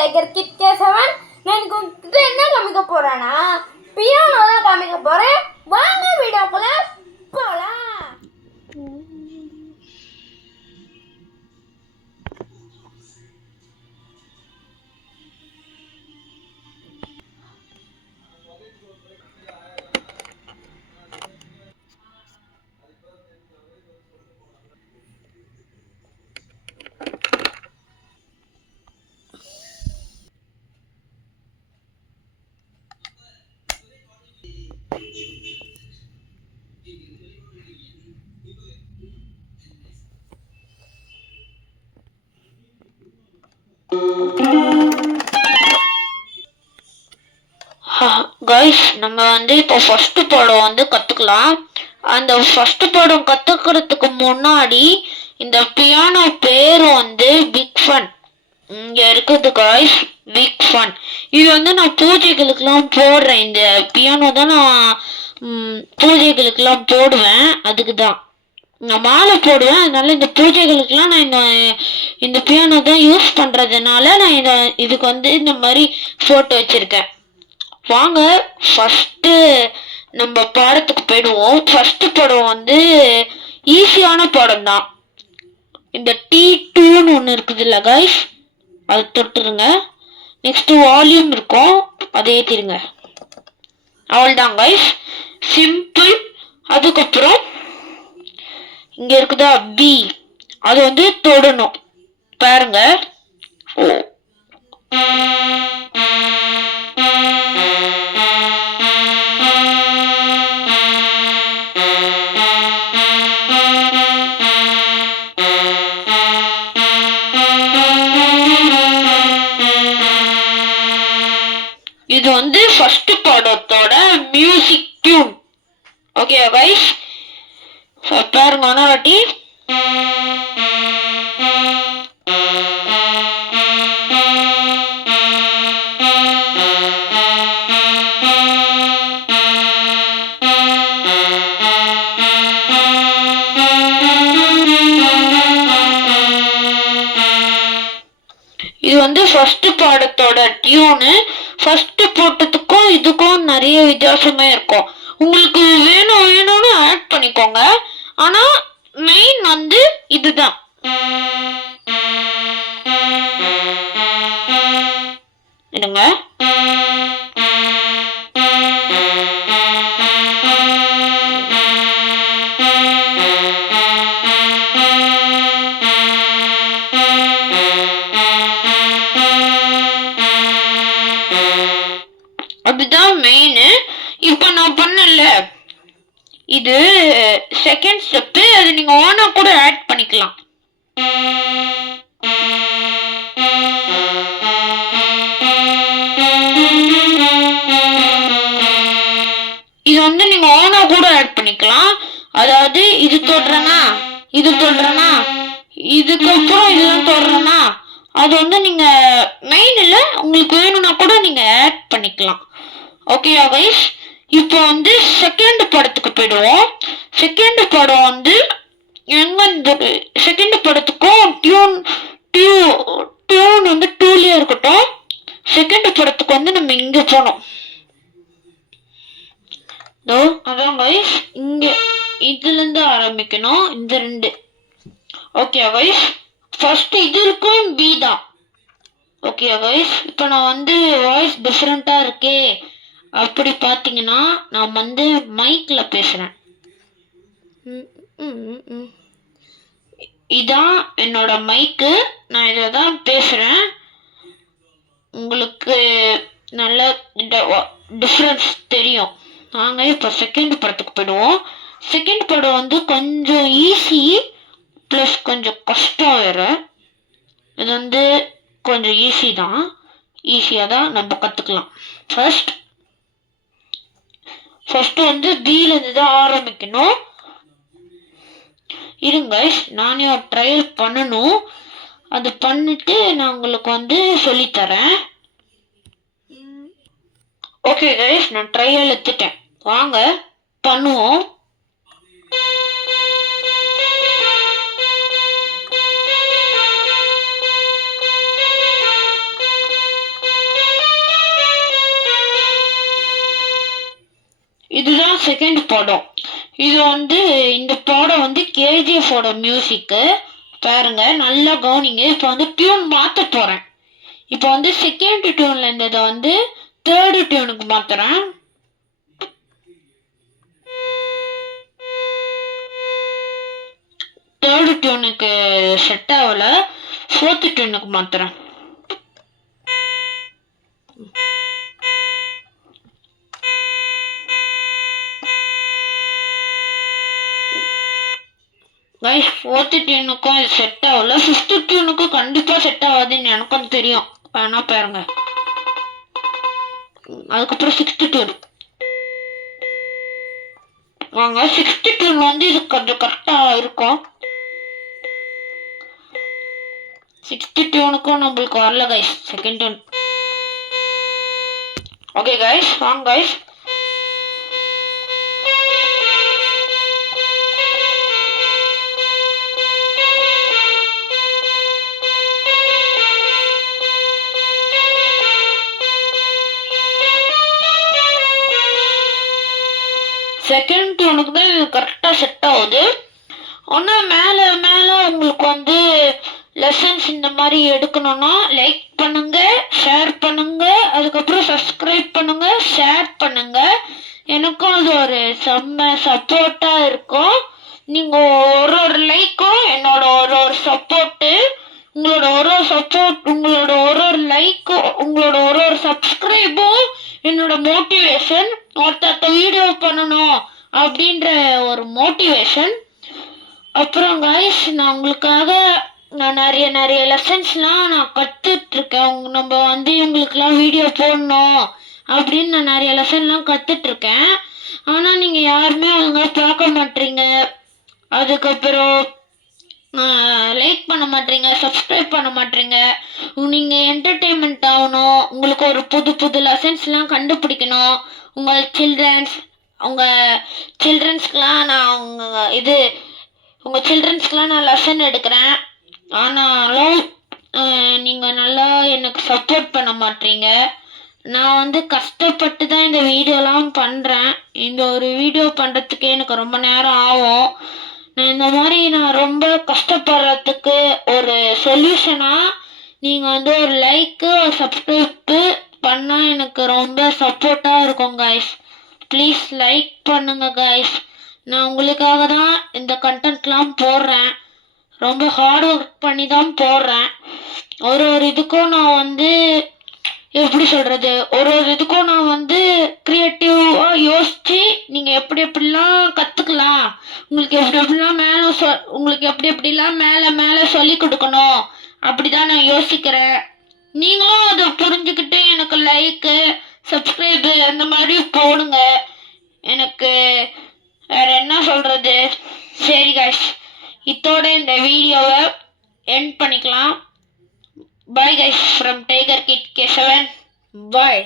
Tiger kit Kesavan. நான் உங்ககிட்ட என்ன காமிக்க போறேன்னா பியானோ தான் காமிக்க போறேன். வாங்க வீடியோக்குள்ள போலாம். கைஸ், நம்ம இப்போ ஃபர்ஸ்ட் பாடம் கத்துக்கலாம். அந்த ஃபர்ஸ்ட் பாடம் கத்துக்கிறதுக்கு முன்னாடி இந்த பியானோ பேர் பிக் ஃபன் இங்க இருக்குது கைஸ். பிக் ஃபன் இது நான் பூஜைகளுக்கெல்லாம் போடுறேன். இந்த பியானோ தான் நான் பூஜைகளுக்கெல்லாம் போடுவேன். அதுக்கு தான் நான் மாலை போடுவேன். அதனால இந்த பூஜைகளுக்கெல்லாம் நான் இந்த பியானோ தான் யூஸ் பண்றதுனால நான் இதுக்கு இந்த மாதிரி போட்டு வச்சிருக்கேன். வாங்க ஃபர்ஸ்ட் நம்ம பாடத்துக்கு போயிடுவோம். ஃபர்ஸ்ட் பாடம் ஈஸியான பாடம் தான். இந்த T2ன்னு ஒன்று இருக்குது இல்லை கைஸ், அது தொட்டுருங்க. நெக்ஸ்ட் வால்யூம் இருக்கும், அதை ஏற்றிடுங்க. அவ்வளோதான் கைஸ், சிம்பிள். அதுக்கப்புறம் இங்க இருக்குதா பி, அது தொடணும் பாருங்க. ஓ இது ஃபர்ஸ்ட் பாடத்தோட மியூசிக் டியூன். ஓகே கைஸ், பாருங்க அனாவட்டி. இது ஃபர்ஸ்ட் பாடத்தோட டியூனு. ஃபர்ஸ்ட் போட்டதுக்கும் இதுக்கும் நிறைய வித்தியாசமே இருக்கும். உங்களுக்கு வேணும்னு ஆட் பண்ணிக்கோங்க. ஆனா மெயின் இதுதான். இருங்க, அதுதான் மெயின். இப்ப நான் பண்ணல, இது செகண்ட் ஸ்டெப். அது நீங்க ஓனா கூட ஆட் பண்ணிக்கலாம். இது நீங்க ஓனா கூட ஆட் பண்ணிக்கலாம். அதாவது இது தொடுறேன்னா இதுக்கப்புறம் இதெல்லாம் தொடுறேன்னா அது நீங்க மெயின்ல உங்களுக்கு வேணும்னா கூட நீங்க ஆட் பண்ணிக்கலாம். ஓகேயா கைஸ், இப்போ செகண்ட் படத்துக்கு போயிடுவோம். செகண்ட் படம் எங்க செகண்ட் படத்துக்கும் டியூன் டூலயே இருக்கட்டும். செகண்ட் படத்துக்கு நம்ம இங்க போனோம். அதான் கைஸ், இங்க இதுல இருந்து ஆரம்பிக்கணும். இந்த ரெண்டு. ஓகே கைஸ், ஃபர்ஸ்ட் இது இருக்கும் பி தான். ஓகே கைஸ், இப்போ நான் வாய்ஸ் டிஃப்ரெண்டா இருக்கே அப்படி பார்த்தீங்கன்னா நான் மைக்ல பேசுறேன். இதான் என்னோட மைக்கு. நான் இதை தான் பேசுறேன். உங்களுக்கு நல்ல டிஃப்ரென்ஸ் தெரியும். நாங்க இப்போ செகண்ட் படத்துக்கு போயிடுவோம். செகண்ட் படம் கொஞ்சம் ஈஸி ப்ளஸ் கொஞ்சம் கஷ்டம் வேற. இது கொஞ்சம் ஈஸி தான். ஈஸியாக தான் நம்ம கற்றுக்கலாம். ஃபர்ஸ்ட் பிலேருந்து தான் ஆரம்பிக்கணும். இருங்க, நானே ஒரு ட்ரையல் பண்ணணும். அது பண்ணிட்டு நான் உங்களுக்கு சொல்லித்தரேன். ஓகே கைஸ், நான் ட்ரையல் எடுத்துட்டேன். வாங்க பண்ணுவோம். படம். இது வந்து இந்த படம் வந்து கேஜிஎஃபோட மியூசிக்கு. பாருங்க நல்லா கவனிங்க. இப்போ வந்து டியூன் மாற்ற போகிறேன். இப்போ வந்து செகண்ட் டியூன்ல இருந்ததை வந்து தேர்டு டியூனுக்கு மாற்றுறேன். தேர்டு டியூனுக்கு செட் ஆகல, ஃபோர்த்து டியூனுக்கு மாற்றுறேன். கைஸ் ஃபோர்த்து டியூனுக்கும் இது செட் ஆகல, ஃபிஃப்த்து டியூனுக்கும் கண்டிப்பாக செட் ஆகாதுன்னு எனக்கும் தெரியும். வேணா பாருங்க. அதுக்கப்புறம் சிக்ஸ்த்து டியூன் வாங்க. சிக்ஸ்த்து டியூன் வந்து இது கொஞ்சம் கரெக்டாக இருக்கும். சிக்ஸ்த்து டியூனுக்கும் நம்மளுக்கு வரல guys, second tune. Okay guys வாங்க கைஸ். செகண்ட் டியூனுக்கு தான் இது கரெக்டாக செட் ஆகுது. ஆனால் மேலே மேலே உங்களுக்கு வந்து லெசன்ஸ் இந்த மாதிரி எடுக்கணும்னா லைக் பண்ணுங்க, ஷேர் பண்ணுங்க, அதுக்கப்புறம் சப்ஸ்கிரைப் பண்ணுங்க, ஷேர் பண்ணுங்க. எனக்கும் அது ஒரு செம்ம சப்போர்ட்டாக இருக்கும். நீங்கள் ஒரு லைக்கும் என்னோட ஒரு சப்போர்ட்டு. உங்களோட ஒரு சப்போர்ட், உங்களோட ஒரு லைக்கும், உங்களோட ஒரு சப்ஸ்கிரைபும் என்னோட மோட்டிவேஷன். ஒருத்த வீடியோ பண்ணணும் அப்படின்ற ஒரு மோட்டிவேஷன். அப்புறம் கைஸ் நான் உங்களுக்காக நிறைய லெசன்ஸ்லாம் நான் கற்றுட்ருக்கேன். நம்ம வந்து இவங்களுக்குலாம் வீடியோ போடணும் அப்படின்னு நான் நிறைய லெசன்லாம் கற்றுட்ருக்கேன். ஆனால் நீங்கள் யாருமே ஒழுங்கா பார்க்க மாட்டீங்க, அதுக்கப்புறம் லைக் பண்ண மாட்டீங்க, சப்ஸ்கிரைப் பண்ண மாட்டீங்க. நீங்கள் என்டர்டெயின்மெண்ட் ஆகணும், உங்களுக்கு ஒரு புது லெசன்ஸ்லாம் கண்டுபிடிக்கணும். உங்கள் சில்ட்ரன்ஸ்க்கெலாம் நான் உங்கள் சில்ட்ரன்ஸ்க்கெலாம் நான் லெசன் எடுக்கிறேன். ஆனாலும் நீங்கள் நல்லா எனக்கு சப்போர்ட் பண்ண மாட்டீங்க. நான் வந்து கஷ்டப்பட்டு தான் இந்த வீடியோலாம் பண்ணுறேன். இந்த ஒரு வீடியோ பண்ணுறதுக்கே எனக்கு ரொம்ப நேரம் ஆகும். இந்த மாதிரி நான் ரொம்ப கஷ்டப்படுறதுக்கு ஒரு சொல்யூஷனாக நீங்கள் வந்து ஒரு லைக்கு, ஒரு சப்ஸ்கிரைப்பு பண்ணால் எனக்கு ரொம்ப சப்போர்ட்டாக இருக்கும் கைஸ். ப்ளீஸ் லைக் பண்ணுங்க கைஸ். நான் உங்களுக்காக தான் இந்த கண்டென்ட்லாம் போடுறேன். ரொம்ப ஹார்ட் ஒர்க் பண்ணி தான் போடுறேன். ஒரு இதுக்கும் நான் வந்து எப்படி சொல்கிறது, ஒரு இதுக்கும் நான் வந்து க்ரியேட்டிவாக யோசித்து நீங்கள் எப்படிலாம் கற்றுக்கலாம், உங்களுக்கு எப்படிலாம் மேலே சொல்லி கொடுக்கணும் அப்படி தான் நான் யோசிக்கிறேன். நீங்களும் அதை புரிஞ்சுக்கிட்டு எனக்கு லைக்கு, சப்ஸ்கிரைபு அந்த மாதிரி போடுங்க. எனக்கு வேறு என்ன சொல்கிறது. சரி கைஸ், இதோட இந்த வீடியோவை எண்ட் பண்ணிக்கலாம். Bye guys from Tiger Kid K7. Bye.